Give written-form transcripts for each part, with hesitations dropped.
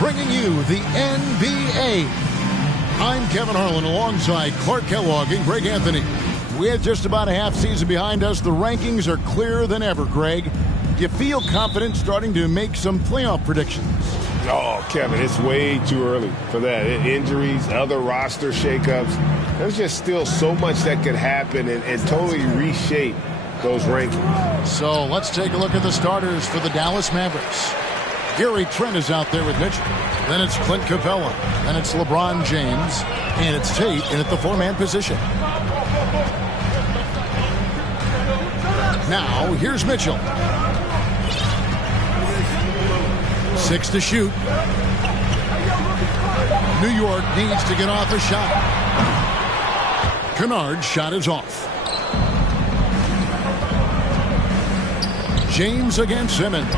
bringing you the NBA. I'm Kevin Harlan alongside Clark Kellogg and Greg Anthony. With just about a half season behind us, the rankings are clearer than ever, Greg. Do you feel confident starting to make some playoff predictions? Oh, Kevin, it's way too early for that. Injuries, other roster shakeups. There's just still so much that could happen and totally reshape those rankings. So let's take a look at the starters for the Dallas Mavericks. Gary Trent is out there with Mitchell. Then it's Clint Capella. Then it's LeBron James. And it's Tate in at the four-man position. Now, here's Mitchell. 6 to shoot. New York needs to get off a shot. Kennard's shot is off. James against Simmons.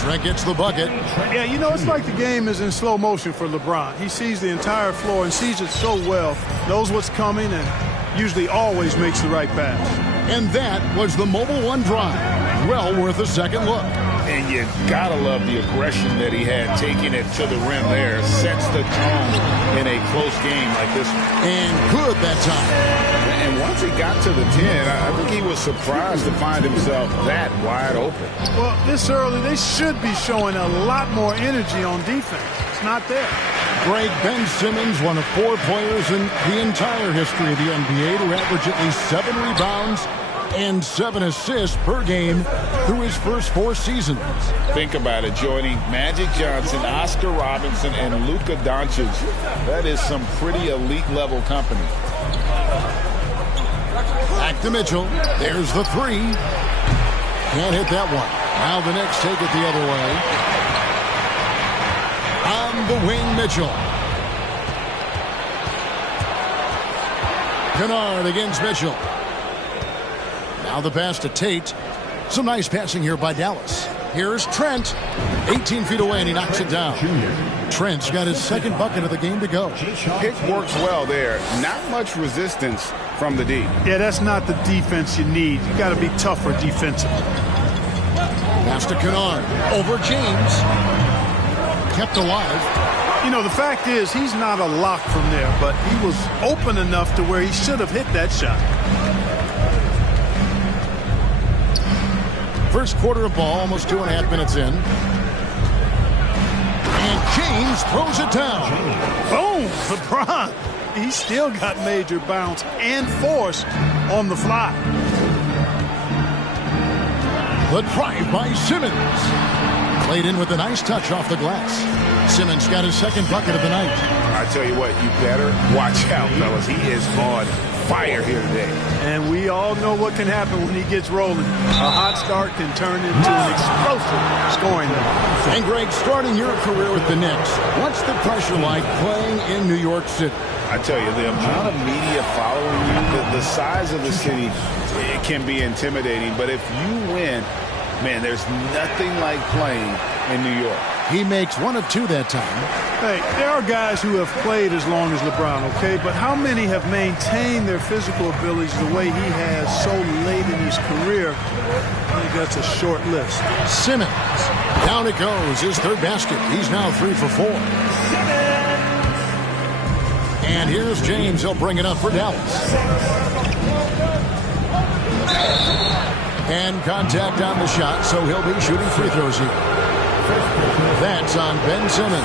Trent gets the bucket. Yeah, you know, it's like the game is in slow motion for LeBron. He sees the entire floor and sees it so well, knows what's coming, and usually always makes the right pass. And that was the Mobile One drive. Well worth a second look. And you gotta love the aggression that he had, taking it to the rim there. Sets the tone in a close game like this one. And good that time. And once he got to the 10, I think he was surprised to find himself that wide open. Well, this early, they should be showing a lot more energy on defense. It's not there. Greg, Ben Simmons, one of 4 players in the entire history of the NBA to average at least 7 rebounds and 7 assists per game through his first 4 seasons. Think about it, joining Magic Johnson, Oscar Robinson, and Luka Doncic. That is some pretty elite level company. Back to Mitchell. There's the 3. Can't hit that one. Now the Knicks take it the other way. On the wing, Mitchell. Kennard against Mitchell. Now the pass to Tate. Some nice passing here by Dallas. Here's Trent. 18 feet away, and he knocks it down. Trent's got his second bucket of the game to go. Pick works well there. Not much resistance from the D. Yeah, that's not the defense you need. You got to be tougher defensively. Pass to Kennard. Over James. Kept alive. You know, the fact is, he's not a lock from there, but he was open enough to where he should have hit that shot. First quarter of ball, almost 2.5 minutes in. And James throws it down. Boom! LeBron. He still got major bounce and force on the fly. The drive by Simmons. Played in with a nice touch off the glass. Simmons got his second bucket of the night. I tell you what, you better watch out, fellas. He is on fire here today. And we all know what can happen when he gets rolling. A hot start can turn into an explosive scoring night. And Greg, starting your career with the Knicks, what's the pressure like playing in New York City? I tell you, the amount of media following you, the size of the city, it can be intimidating. But if you win, man, there's nothing like playing in New York. He makes 1 of 2 that time. Hey, there are guys who have played as long as LeBron, okay? But how many have maintained their physical abilities the way he has so late in his career? I think that's a short list. Simmons. Down it goes. His third basket. He's now 3 for 4. And here's James. He'll bring it up for Dallas. And contact on the shot, so he'll be shooting free throws here. That's on Ben Simmons.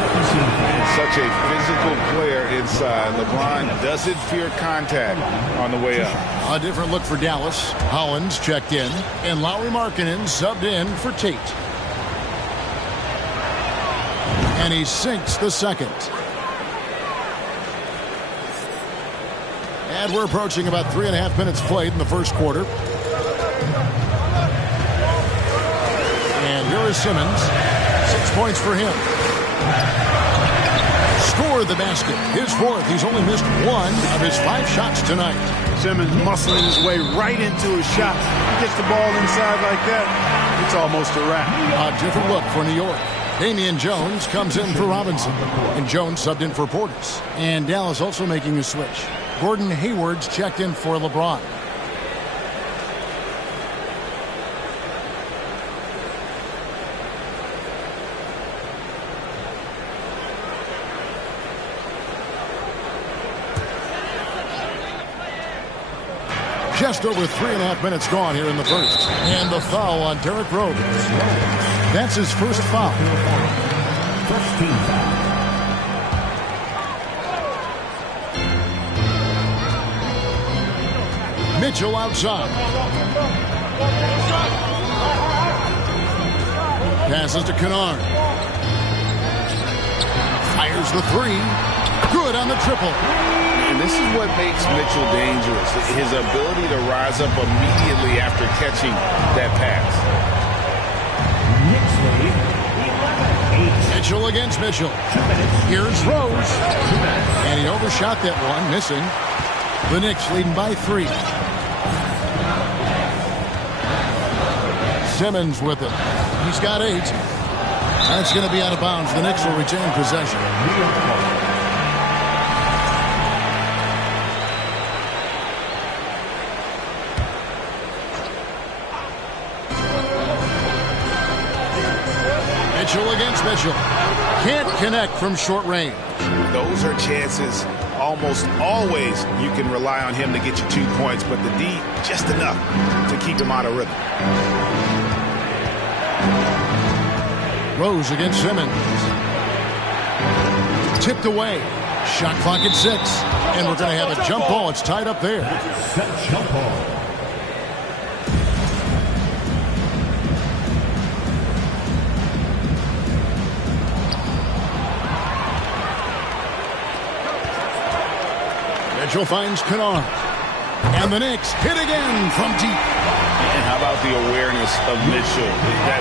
Such a physical player inside. LeBron doesn't fear contact on the way up. A different look for Dallas. Hollins checked in, and Lauri Markkanen subbed in for Tate. And he sinks the second. And we're approaching about 3.5 minutes played in the first quarter. And here is Simmons. 6 points for him. Scored the basket. His 4th. He's only missed 1 of his 5 shots tonight. Simmons muscling his way right into his shot. He gets the ball inside like that, it's almost a wrap. A different look for New York. Damian Jones comes in for Robinson. And Jones subbed in for Portis. And Dallas also making a switch. Gordon Hayward's checked in for LeBron. Just over 3.5 minutes gone here in the first. And the foul on Derrick Rose. That's his first foul. First team foul. Mitchell outside. Passes to Kennard. Fires the three. Good on the triple. And this is what makes Mitchell dangerous. His ability to rise up immediately after catching that pass. Mitchell against Mitchell. Here's Rose. And he overshot that one, missing. The Knicks leading by 3. Simmons with it. He's got 8. That's going to be out of bounds. The Knicks will retain possession. Mitchell against Mitchell. Can't connect from short range. Those are chances. Almost always you can rely on him to get you 2 points, but the D just enough to keep him out of rhythm. Rose against Simmons. Tipped away. Shot clock at 6. And we're going to have a jump ball. It's tied up there. Jump ball. Mitchell finds Kennard. And the Knicks hit again from deep. And how about the awareness of Mitchell?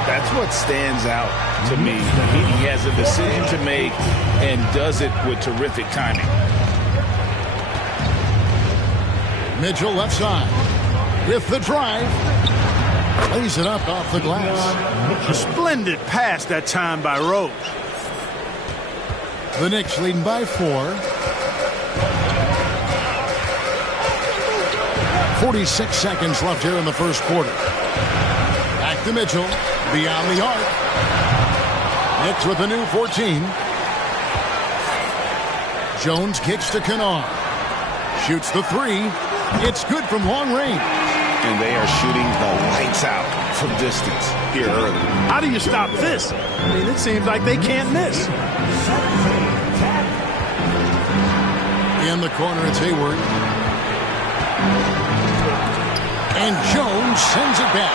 That's what stands out to me. He has a decision to make and does it with terrific timing. Mitchell left side. With the drive. Lays it up off the glass. A splendid pass that time by Rose. The Knicks leading by 4. 46 seconds left here in the first quarter. Back to Mitchell. Beyond the arc. Knicks with a new 14. Jones kicks to Kennard. Shoots the 3. It's good from long range. And they are shooting the lights out from distance here early. How do you stop this? I mean, it seems like they can't miss. In the corner, it's Hayward. And Jones sends it back.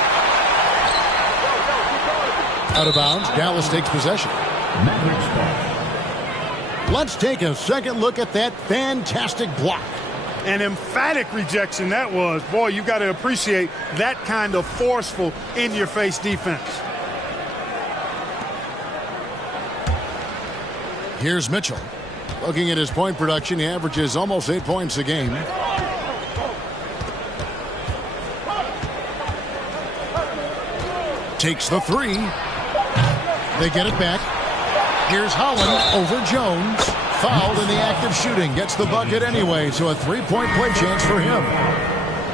Out of bounds. Dallas takes possession. Let's take a second look at that fantastic block. An emphatic rejection that was. Boy, you got to appreciate that kind of forceful, in-your-face defense. Here's Mitchell. Looking at his point production, he averages almost 8 points a game. Takes the 3. They get it back. Here's Holland over Jones. Fouled in the act of shooting. Gets the bucket anyway, so a 3-point play chance for him.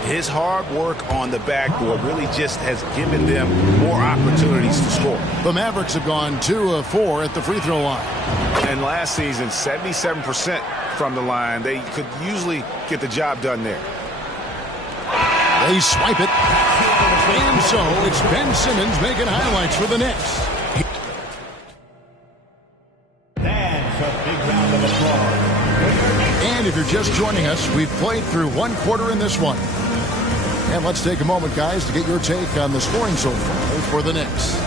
His hard work on the backboard really just has given them more opportunities to score. The Mavericks have gone 2 of 4 at the free throw line. And last season, 77% from the line. They could usually get the job done there. They swipe it. And so it's Ben Simmons making highlights for the Knicks. And if you're just joining us, we've played through 1 quarter in this one. And let's take a moment, guys, to get your take on the scoring so far for the Knicks.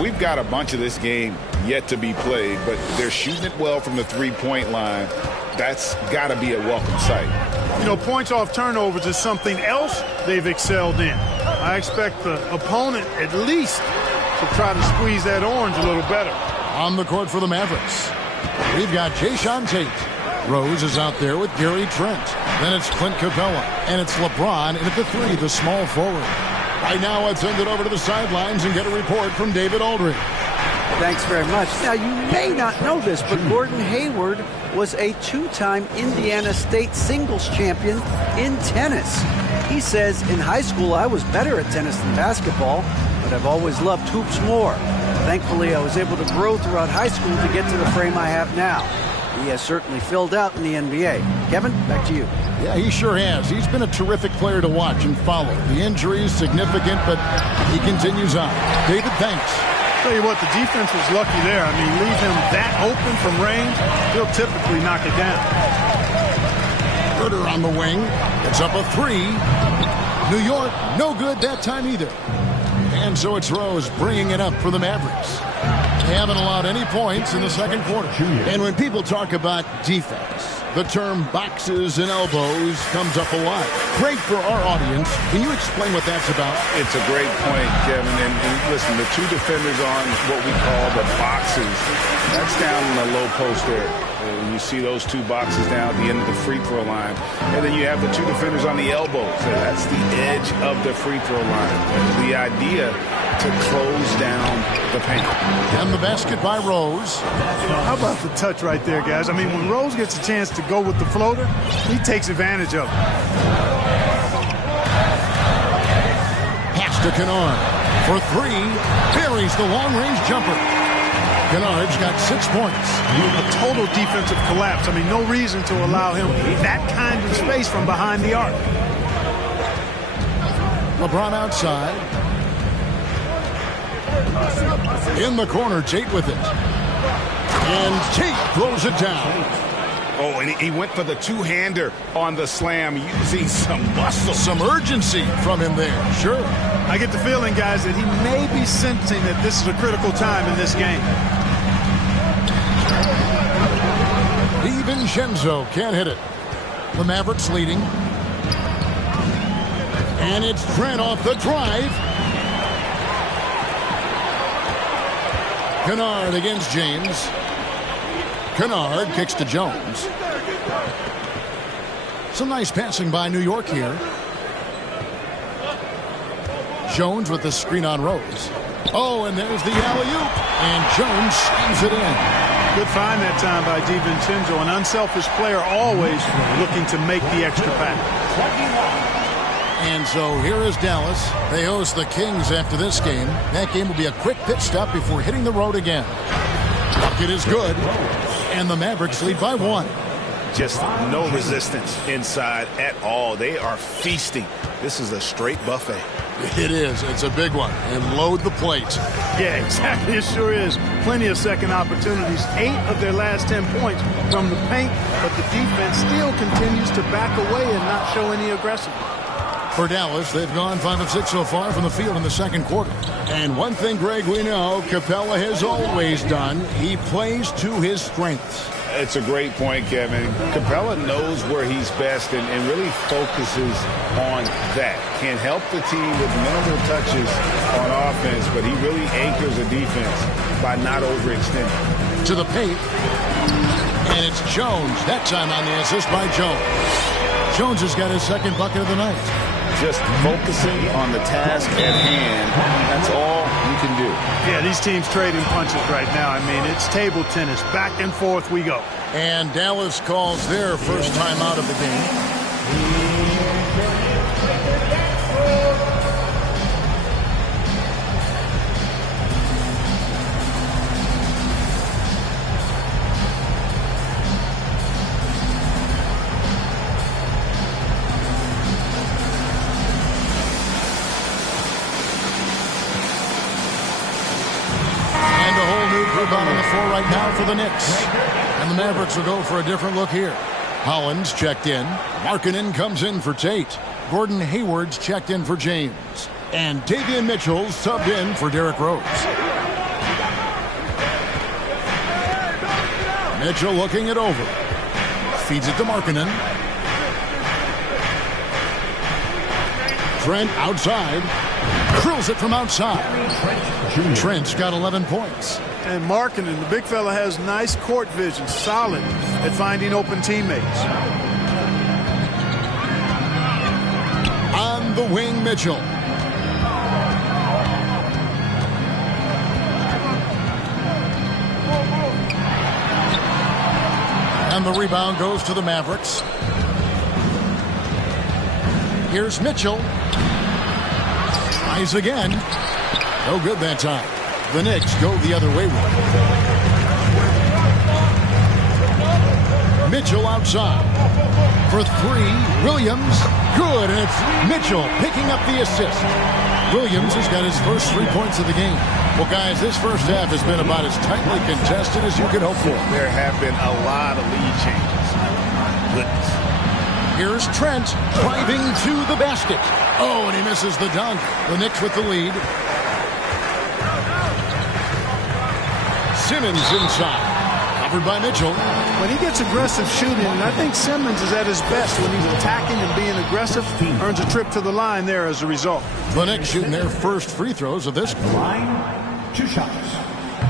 We've got a bunch of this game yet to be played, but they're shooting it well from the three-point line. That's got to be a welcome sight. You know, points off turnovers is something else they've excelled in. I expect the opponent at least to try to squeeze that orange a little better. On the court for the Mavericks, we've got Jayshawn Tate. Rose is out there with Gary Trent. Then it's Clint Capella. And it's LeBron. And at the 3, the small forward. Right now, let's send it over to the sidelines and get a report from David Aldridge. Thanks very much. Now, you may not know this, but Gordon Hayward was a 2-time Indiana State singles champion in tennis. He says, in high school, I was better at tennis than basketball, but I've always loved hoops more. Thankfully, I was able to grow throughout high school to get to the frame I have now. He has certainly filled out in the NBA. Kevin, back to you. Yeah, he sure has. He's been a terrific player to watch and follow. The injury is significant, but he continues on. David, thanks. Tell you what, the defense was lucky there. I mean, leave him that open from range, he'll typically knock it down. Herter on the wing. It's up a three. New York, no good that time either. And so it's Rose bringing it up for the Mavericks. They haven't allowed any points in the second quarter. And when people talk about defense, the term boxes and elbows comes up a lot. Great for our audience. Can you explain what that's about? It's a great point, Kevin. And listen, the two defenders on what we call the boxes, that's down in the low post area. And you see those two boxes down at the end of the free throw line. And then you have the two defenders on the elbows. That's the edge of the free throw line. The idea to close down the paint. And the basket by Rose. How about the touch right there, guys? I mean, when Rose gets a chance to go with the floater, he takes advantage of it. Pass to Kennard for three. Buries the long-range jumper. Kennard's got 6 points. A total defensive collapse. I mean, no reason to allow him that kind of space from behind the arc. LeBron outside. In the corner, Tate with it. And Tate throws it down. Oh, and he went for the two-hander on the slam, using some muscle. Some urgency from him there, sure. I get the feeling, guys, that he may be sensing that this is a critical time in this game. DiVincenzo can't hit it. The Mavericks leading. And it's Trent off the drive. Kennard against James. Kennard kicks to Jones. Some nice passing by New York here. Jones with the screen on Rose. Oh, and there's the alley-oop. And Jones slams it in. Good find that time by DiVincenzo. An unselfish player, always looking to make the extra pass. And so here is Dallas. They host the Kings after this game. That game will be a quick pit stop before hitting the road again. Bucket is good. And the Mavericks lead by 1. Just no resistance inside at all. They are feasting. This is a straight buffet. It is. It's a big one. And load the plate. Yeah, exactly. It sure is. Plenty of second opportunities. 8 of their last 10 points from the paint, but the defense still continues to back away and not show any aggressiveness. For Dallas, they've gone 5 of 6 so far from the field in the second quarter. And one thing, Greg, we know Capella has always done. He plays to his strengths. It's a great point, Kevin. Capella knows where he's best and really focuses on that. Can help the team with minimal touches on offense, but he really anchors the defense by not overextending. To the paint. And it's Jones. That time on the assist by Jones. Jones has got his second bucket of the night. Just focusing on the task at hand. That's all you can do. Yeah, these teams trading punches right now. I mean, it's table tennis. Back and forth we go. And Dallas calls their first time out of the game. Out on the floor right now for the Knicks. And the Mavericks will go for a different look here. Hollins checked in. Markkanen comes in for Tate. Gordon Hayward's checked in for James. And Davion Mitchell's subbed in for Derrick Rose. Mitchell looking it over. Feeds it to Markkanen. Trent outside. Drills it from outside. Trent's got 11 points. And Markkanen, the big fella, has nice court vision, solid at finding open teammates. On the wing, Mitchell. And the rebound goes to the Mavericks. Here's Mitchell. Tries again. No good that time. The Knicks go the other way with it. Mitchell outside. For three, Williams. Good, and it's Mitchell picking up the assist. Williams has got his first 3 points of the game. Well, guys, this first half has been about as tightly contested as you could hope for. There have been a lot of lead changes. Goodness. Here's Trent driving to the basket. Oh, and he misses the dunk. The Knicks with the lead. Simmons inside. Covered by Mitchell. When he gets aggressive shooting, and I think Simmons is at his best when he's attacking and being aggressive, earns a trip to the line there as a result. The Knicks shooting their first free throws of this. Line, 2 shots.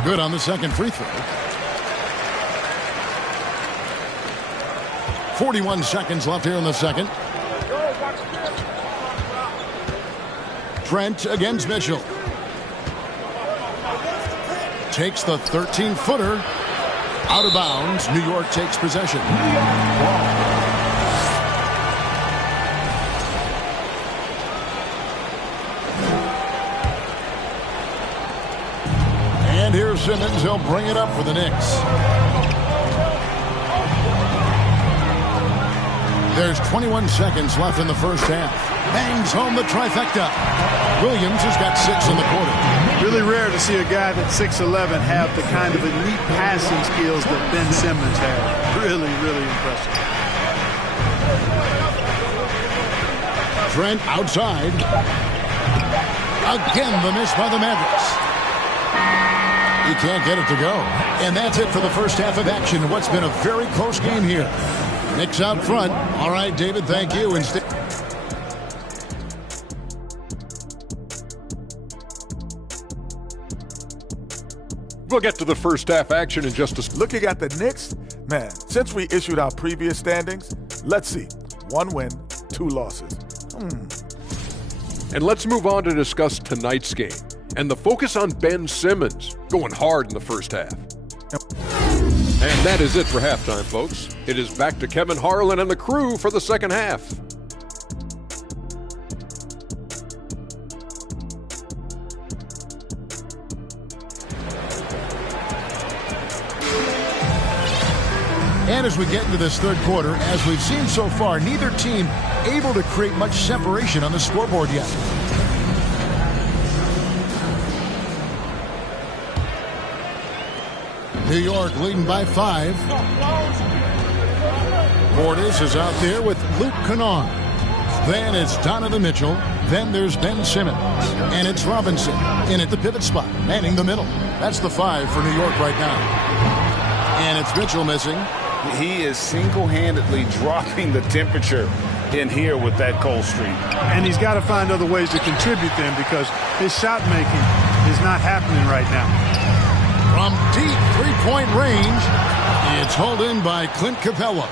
Good on the second free throw. 41 seconds left here in the second. Trent against Mitchell. Takes the 13-footer. Out of bounds. New York takes possession. And here's Simmons. He'll bring it up for the Knicks. There's 21 seconds left in the first half. Bangs home the trifecta. Williams has got 6 in the quarter. Really rare to see a guy that's 6'11" have the kind of elite passing skills that Ben Simmons has. Really, really impressive. Trent outside. Again, the miss by the Mavericks. He can't get it to go. And that's it for the first half of action. What's been a very close game here. Knicks out front. All right, David, thank you. We'll get to the first half action in just a... Looking at the Knicks, man, since we issued our previous standings, let's see. 1 win, 2 losses. And let's move on to discuss tonight's game. And the focus on Ben Simmons, going hard in the first half. And that is it for halftime, folks. It is back to Kevin Harlan and the crew for the second half. And as we get into this third quarter, as we've seen so far, neither team able to create much separation on the scoreboard yet. New York leading by 5. Portis is out there with Luke Kennard. Then it's Donovan Mitchell. Then there's Ben Simmons. And it's Robinson in at the pivot spot, manning the middle. That's the 5 for New York right now. And it's Mitchell missing. He is single-handedly dropping the temperature in here with that cold streak. And he's got to find other ways to contribute then because his shot making is not happening right now. From deep three-point range, it's hauled in by Clint Capella.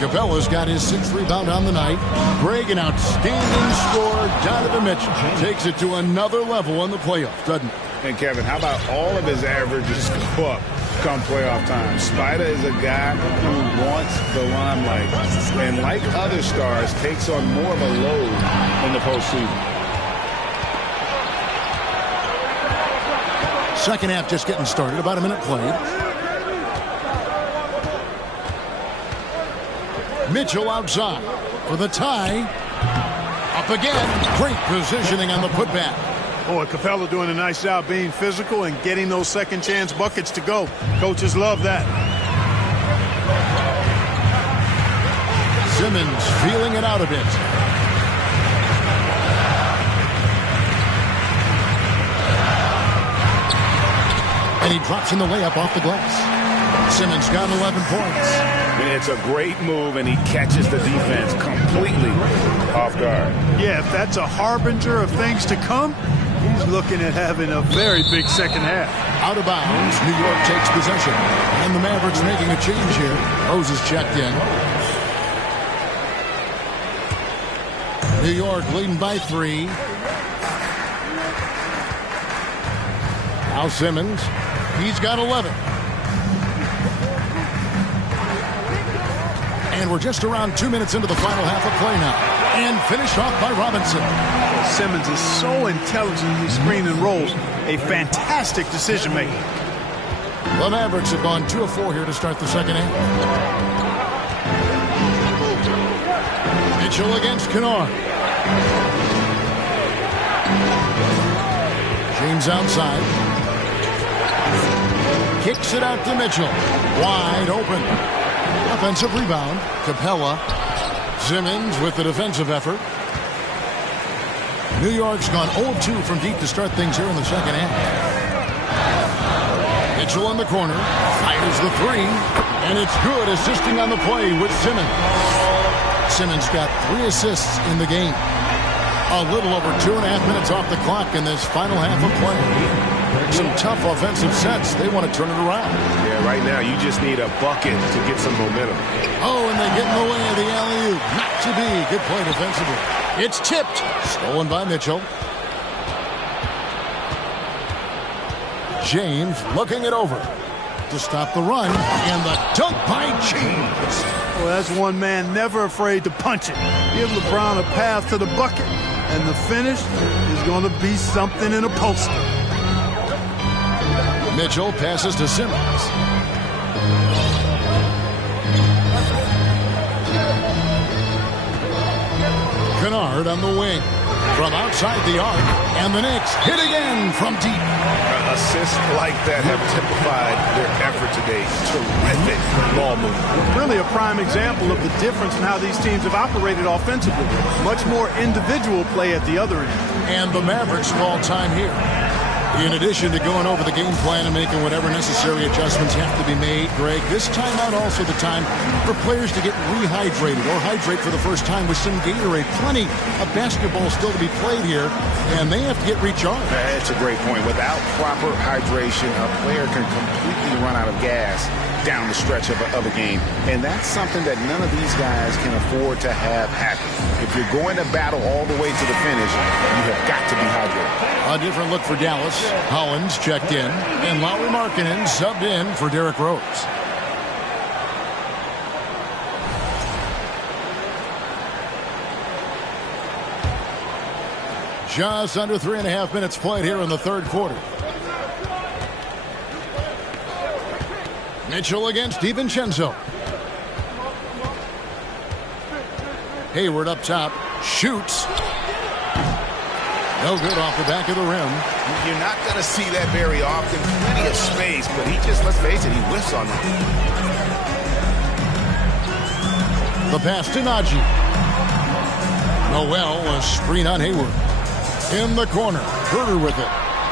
Capella's got his 6th rebound on the night. Greg, an outstanding scorer. Donovan Mitchell takes it to another level in the playoffs, doesn't it? And Kevin, how about all of his averages go up come playoff time? Spider is a guy who wants the limelight, and like other stars, takes on more of a load in the postseason. Second half just getting started. About a minute played. Mitchell outside for the tie. Up again. Great positioning on the putback. Boy, Capella doing a nice job being physical and getting those second chance buckets to go. Coaches love that. Simmons feeling it out a bit. And he drops in the layup off the glass. Simmons got 11 points. It's a great move, and he catches the defense completely off guard. Yeah, if that's a harbinger of things to come, he's looking at having a very big second half. Out of bounds, New York takes possession. And the Mavericks making a change here. Rose is checked in. New York leading by 3. Now Simmons. He's got 11. And we're just around 2 minutes into the final half of play now. And finished off by Robinson. Simmons is so intelligent in these screen and rolls. A fantastic decision maker. The Mavericks have gone 2 of 4 here to start the second half. Mitchell against Kennard. James outside. Kicks it out to Mitchell. Wide open. Offensive rebound. Capella. Simmons with the defensive effort. New York's gone 0-2 from deep to start things here in the second half. Mitchell in the corner, fires the three, and it's good, assisting on the play with Simmons. Simmons got 3 assists in the game. A little over 2.5 minutes off the clock in this final half of play. Some tough offensive sets. They want to turn it around. Yeah, right now you just need a bucket to get some momentum. Oh, and they get in the way of the alley-oop. Not to be. Good play defensively. It's tipped. Stolen by Mitchell. James looking it over to stop the run, and the dunk by James. Well, that's one man never afraid to punch it. Give LeBron a path to the bucket, and the finish is going to be something in a poster. Mitchell passes to Simmons. Kennard on the wing from outside the arc, and the Knicks hit again from deep. Assists like that have typified their effort today. Terrific ball movement. Really a prime example of the difference in how these teams have operated offensively. Much more individual play at the other end. And the Mavericks call time here. In addition to going over the game plan and making whatever necessary adjustments have to be made, Greg, this timeout also the time for players to get rehydrated or hydrate for the first time with some Gatorade. Plenty of basketball still to be played here, and they have to get recharged. That's a great point. Without proper hydration, a player can completely run out of gas down the stretch of a game. And that's something that none of these guys can afford to have happen. If you're going to battle all the way to the finish, you have got to be hydrated. A different look for Dallas. Hollins checked in, and Lauri Markkanen subbed in for Derrick Rose. Just under 3.5 minutes played here in the third quarter. Mitchell against DiVincenzo. Hayward up top. Shoots. No good off the back of the rim. You're not going to see that very often. Plenty of space, but he just, let's face it, he whiffs on that. The pass to Najee. Noel, a screen on Hayward. In the corner. Herter with it.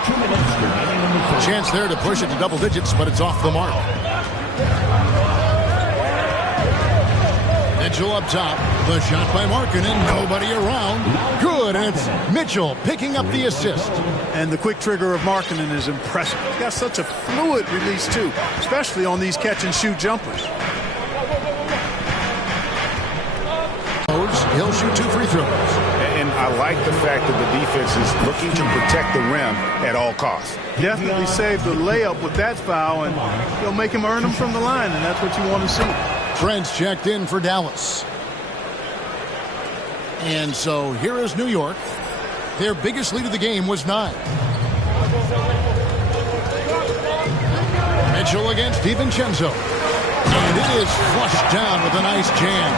2 minutes remaining in the third. Chance there to push it to double digits, but it's off the mark. Mitchell up top. The shot by Markkanen. Nobody around. Good, and it's Mitchell picking up the assist. And the quick trigger of Markkanen is impressive. He's got such a fluid release, too, especially on these catch-and-shoot jumpers. He'll shoot 2 free throws. And I like the fact that the defense is looking to protect the rim at all costs. Definitely saved the layup with that foul, and he'll make him earn them from the line, and that's what you want to see. Trent's checked in for Dallas. And so here is New York. Their biggest lead of the game was 9. Mitchell against DiVincenzo. And it is flushed down with a nice jam.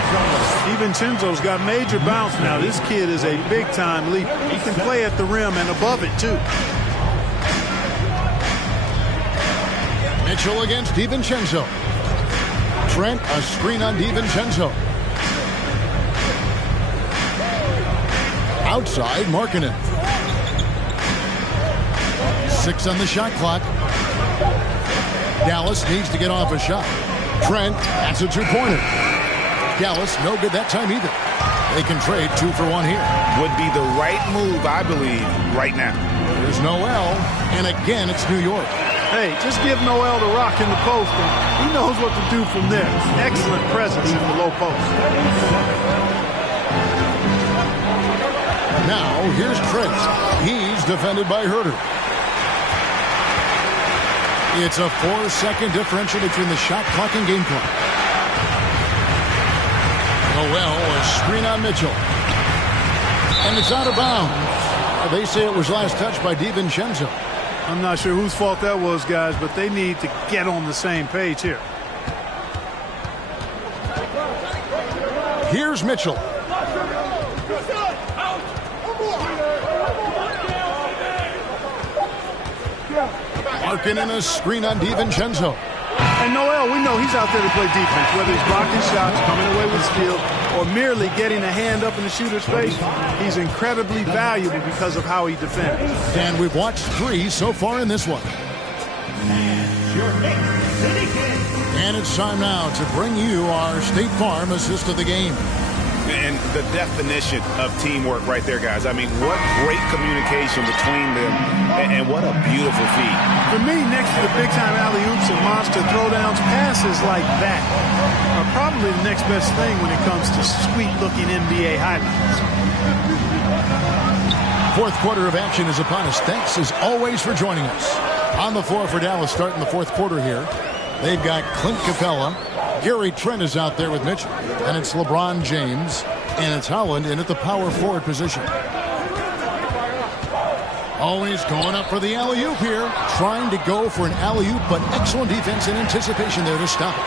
DiVincenzo's got major bounce now. This kid is a big-time leaper. He can play at the rim and above it, too. Mitchell against DiVincenzo. Trent, a screen on DiVincenzo. Outside, Markkanen. 6 on the shot clock. Dallas needs to get off a shot. Trent, that's a 2-pointer. Dallas, no good that time either. They can trade 2 for 1 here. Would be the right move, I believe, right now. There's Noel, and again, it's New York. Hey, just give Noel the rock in the post, and he knows what to do from there. Excellent presence in the low post. Now, here's Trent. He's defended by Herter. It's a 4-second differential between the shot clock and game clock. Noel, a screen on Mitchell. And it's out of bounds. They say it was last touched by DiVincenzo. I'm not sure whose fault that was, guys, but they need to get on the same page here. Here's Mitchell. Larkin in a screen on DiVincenzo. And Noel, we know he's out there to play defense, whether he's blocking shots, coming away with steal, or merely getting a hand up in the shooter's face. He's incredibly valuable because of how he defends. And we've watched 3 so far in this one. And it's time now to bring you our State Farm assist of the game. And the definition of teamwork right there, guys. I mean, what great communication between them, and what a beautiful feat. For me, next to the big-time alley-oops and monster throwdowns, passes like that are probably the next best thing when it comes to sweet-looking NBA highlights. Fourth quarter of action is upon us. Thanks, as always, for joining us. On the floor for Dallas starting the fourth quarter here. They've got Clint Capella. Gary Trent is out there with Mitchell. And it's LeBron James. And it's Holland in at the power forward position. Always going up for the alley-oop here. Trying to go for an alley-oop, but excellent defense and anticipation there to stop it.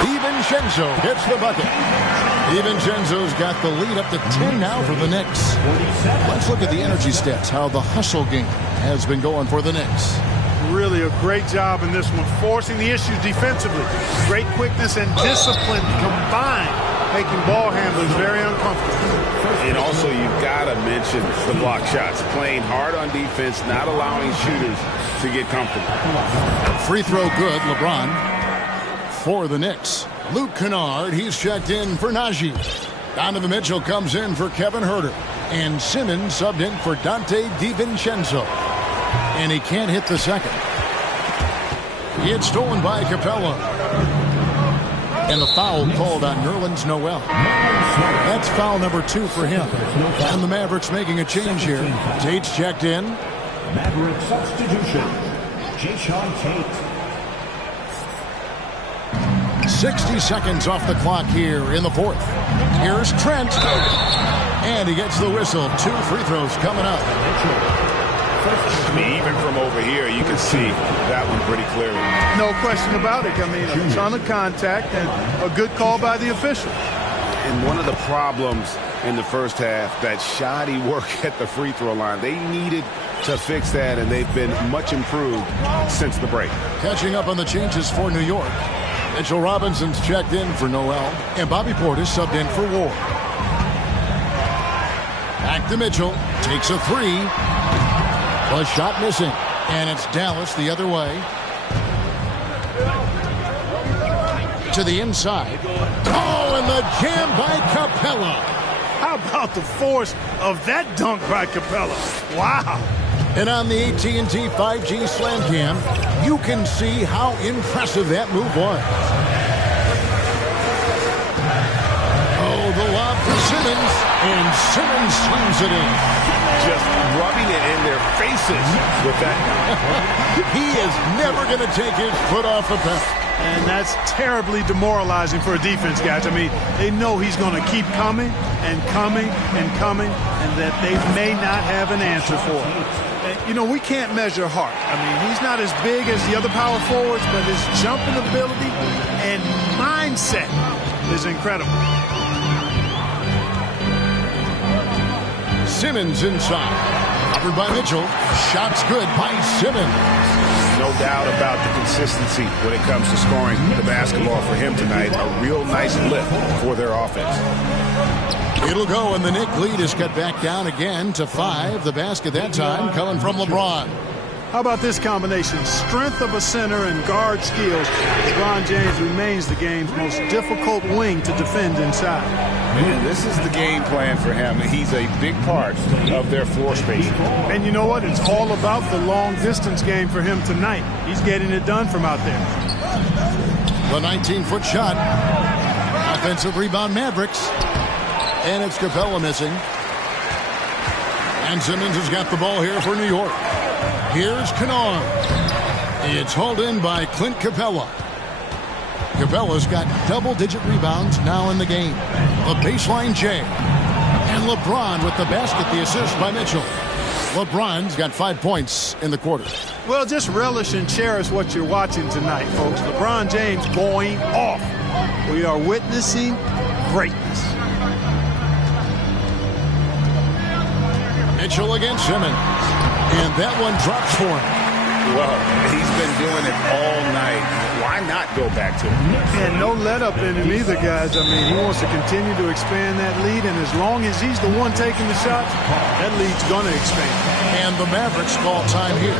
DiVincenzo hits the bucket. DiVincenzo's got the lead up to 10 now for the Knicks. Let's look at the energy stats, how the hustle game has been going for the Knicks. Really a great job in this one, forcing the issues defensively. Great quickness and discipline combined, making ball handlers very uncomfortable. And also, you've got to mention the block shots. Playing hard on defense, not allowing shooters to get comfortable. Free throw good, LeBron. For the Knicks, Luke Kennard, he's checked in for Najee. Donovan Mitchell comes in for Kevin Huerter. And Simmons subbed in for Dante DiVincenzo. And he can't hit the second. It's stolen by Capella. And the foul called on Nerlens Noel. That's foul number 2 for him. And the Mavericks making a change here. Tate's checked in. Maverick substitution. Jason Tate. 60 seconds off the clock here in the fourth. Here's Trent. And he gets the whistle. 2 free throws coming up. I mean, even from over here, you can see that one pretty clearly. No question about it. I mean, a ton of contact and a good call by the official. And one of the problems in the first half, that shoddy work at the free throw line. They needed to fix that, and they've been much improved since the break. Catching up on the changes for New York. Mitchell Robinson's checked in for Noel, and Bobby Portis subbed in for Ward. Back to Mitchell. Takes a 3. A shot missing. And it's Dallas the other way. To the inside. Oh, and the jam by Capella. How about the force of that dunk by Capella? Wow. And on the AT&T 5G Slam Cam, you can see how impressive that move was. Oh, the lob for Simmons. And Simmons slams it in. Just rubbing it in their faces with that. He is never going to take his foot off the pedal. And that's terribly demoralizing for a defense, guys. I mean, they know he's going to keep coming and coming and coming, and that they may not have an answer for it. And, you know, we can't measure heart. I mean, he's not as big as the other power forwards, but his jumping ability and mindset is incredible. Simmons inside. Covered by Mitchell. Shots good by Simmons. No doubt about the consistency when it comes to scoring the basketball for him tonight. A real nice lift for their offense. It'll go, and the Knick lead is cut back down again to 5. The basket that time coming from LeBron. How about this combination? Strength of a center and guard skills. LeBron James remains the game's most difficult wing to defend inside. Man, this is the game plan for him. He's a big part of their floor space. And you know what? It's all about the long-distance game for him tonight. He's getting it done from out there. The 19-foot shot. Offensive rebound, Mavericks. And it's Capella missing. And Simmons has got the ball here for New York. Here's Kennard. It's hauled in by Clint Capella. Capella's got double-digit rebounds now in the game. The baseline J. And LeBron with the basket, the assist by Mitchell. LeBron's got 5 points in the quarter. Well, just relish and cherish what you're watching tonight, folks. LeBron James going off. We are witnessing greatness. Mitchell against Simmons. And that one drops for him. Well, he's been doing it all night. Why not go back to him? And no let-up in him either, guys. I mean, he wants to continue to expand that lead, and as long as he's the one taking the shots, that lead's going to expand. And the Mavericks call time here.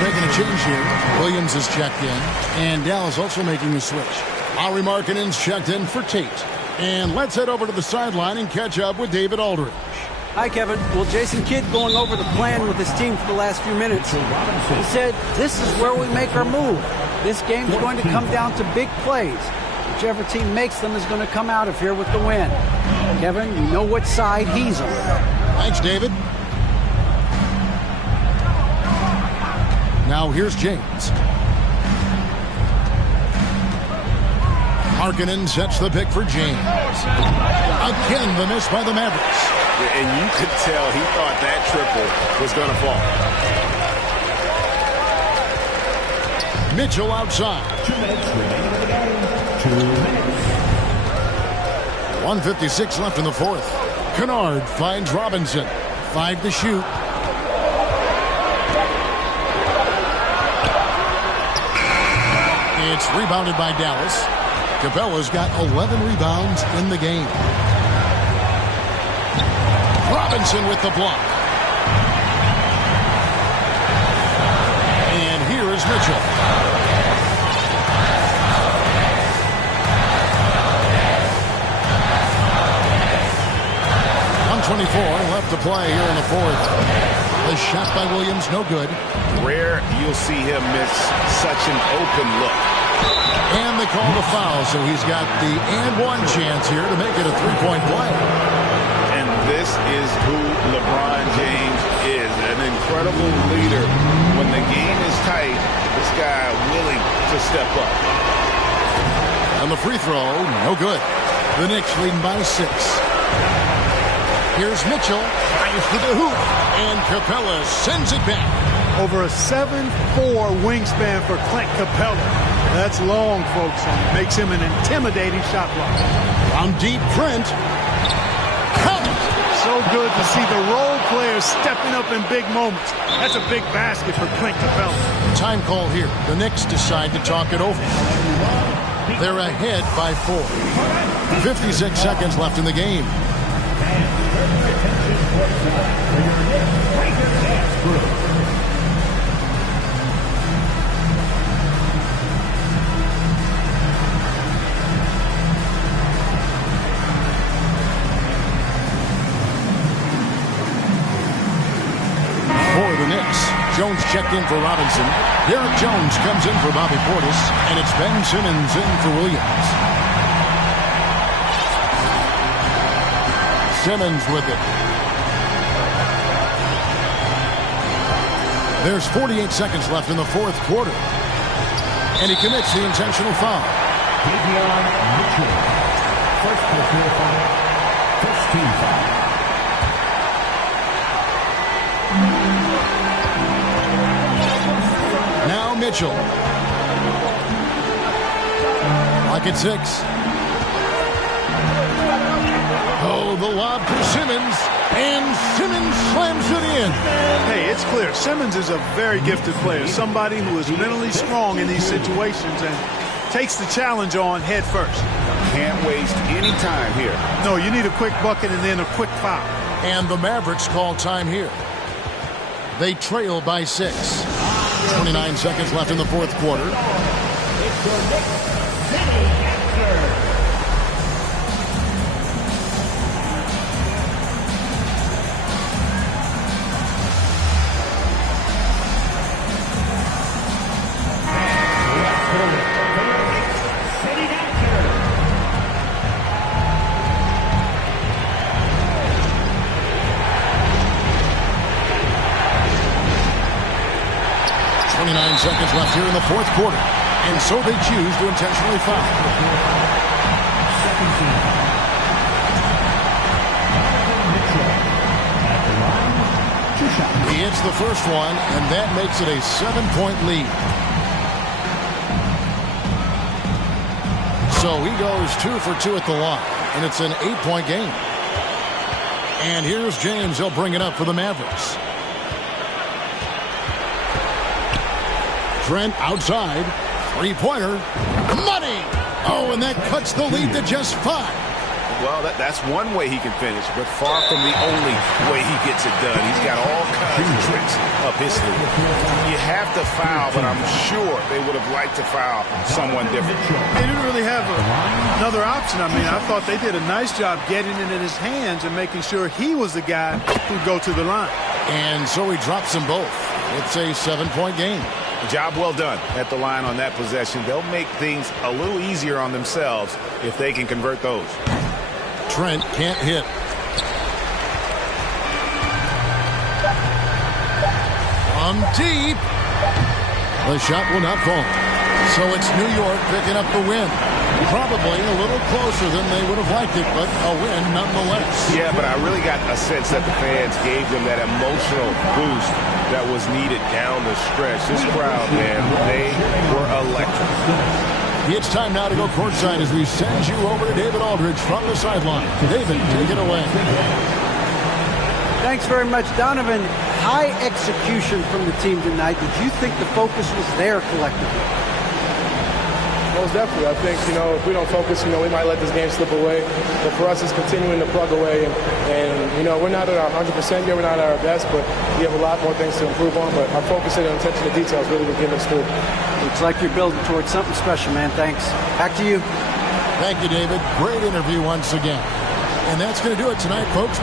Making a change here. Williams is checked in, and Dallas also making a switch. Lauri Markkanen's checked in for Tate. And let's head over to the sideline and catch up with David Aldridge. Hi, Kevin. Well, Jason Kidd going over the plan with his team for the last few minutes. He said, this is where we make our move. This game's going to come down to big plays. Whichever team makes them is going to come out of here with the win. Kevin, you know what side he's on. Thanks, David. Now here's James. Markkanen sets the pick for James. Again, the miss by the Mavericks. And you could tell he thought that triple was going to fall. Mitchell outside. 2 minutes remaining in the game. 2 minutes. 1:56 left in the fourth. Kennard finds Robinson. 5 to shoot. It's rebounded by Dallas. Capella's got 11 rebounds in the game. Robinson with the block. And here is Mitchell. .124 left to play here in the fourth. The shot by Williams, no good. Rare you'll see him miss such an open look. And they call the foul, so he's got the and-one chance here to make it a three-point play. And this is who LeBron James is, an incredible leader. When the game is tight, this guy willing to step up. And the free throw, no good. The Knicks leading by 6. Here's Mitchell, fires to the hoop, and Capella sends it back. Over a 7'4" wingspan for Clint Capella. That's long, folks, and makes him an intimidating shot blocker. On deep, Trent. Count it! So good to see the role players stepping up in big moments. That's a big basket for Clint Capella. Time call here. The Knicks decide to talk it over. They're ahead by 4. 56 seconds left in the game. For the Knicks, Jones checked in for Robinson. Derek Jones comes in for Bobby Portis, and it's Ben Simmons in for Williams. Simmons with it. There's 48 seconds left in the fourth quarter. And he commits the intentional foul. Davion Mitchell. First personal foul. First team foul. Now Mitchell. Lock at 6. Oh, the lob to Simmons, and Simmons slams it in. Hey, it's clear. Simmons is a very gifted player, somebody who is mentally strong in these situations and takes the challenge on head first. Can't waste any time here. No, you need a quick bucket and then a quick foul. And the Mavericks call time here. They trail by 6. 29 seconds left in the fourth quarter. It's your Knicks City Answer. 29 seconds left here in the fourth quarter. And so they choose to intentionally foul. He hits the first one, and that makes it a 7-point lead. So he goes 2 for 2 at the line, and it's an 8-point game. And here's James. He'll bring it up for the Mavericks. Trent outside. Three-pointer. Money! Oh, and that cuts the lead to just 5. Well, that's one way he can finish, but far from the only way he gets it done. He's got all kinds of tricks up his sleeve. You have to foul, but I'm sure they would have liked to foul someone different. They didn't really have another option. I mean, I thought they did a nice job getting it in his hands and making sure he was the guy who'd go to the line. And so he drops them both. It's a 7-point game. Job well done at the line on that possession. They'll make things a little easier on themselves if they can convert those. Trent can't hit. From deep. The shot will not fall. So it's New York picking up the win. Probably a little closer than they would have liked it, but a win nonetheless. Yeah, but I really got a sense that the fans gave them that emotional boost that was needed down the stretch. This crowd, man, they were electric. It's time now to go courtside as we send you over to David Aldridge from the sideline. David, take it away. Thanks very much, Donovan. High execution from the team tonight. Did you think the focus was there collectively? Most definitely. I think, if we don't focus, we might let this game slip away. But for us, it's continuing to plug away. And we're not at our 100% yet. We're not at our best, but we have a lot more things to improve on. But our focus and attention to details really will get us through. Looks like you're building towards something special, man. Thanks. Back to you. Thank you, David. Great interview once again. And that's going to do it tonight, folks.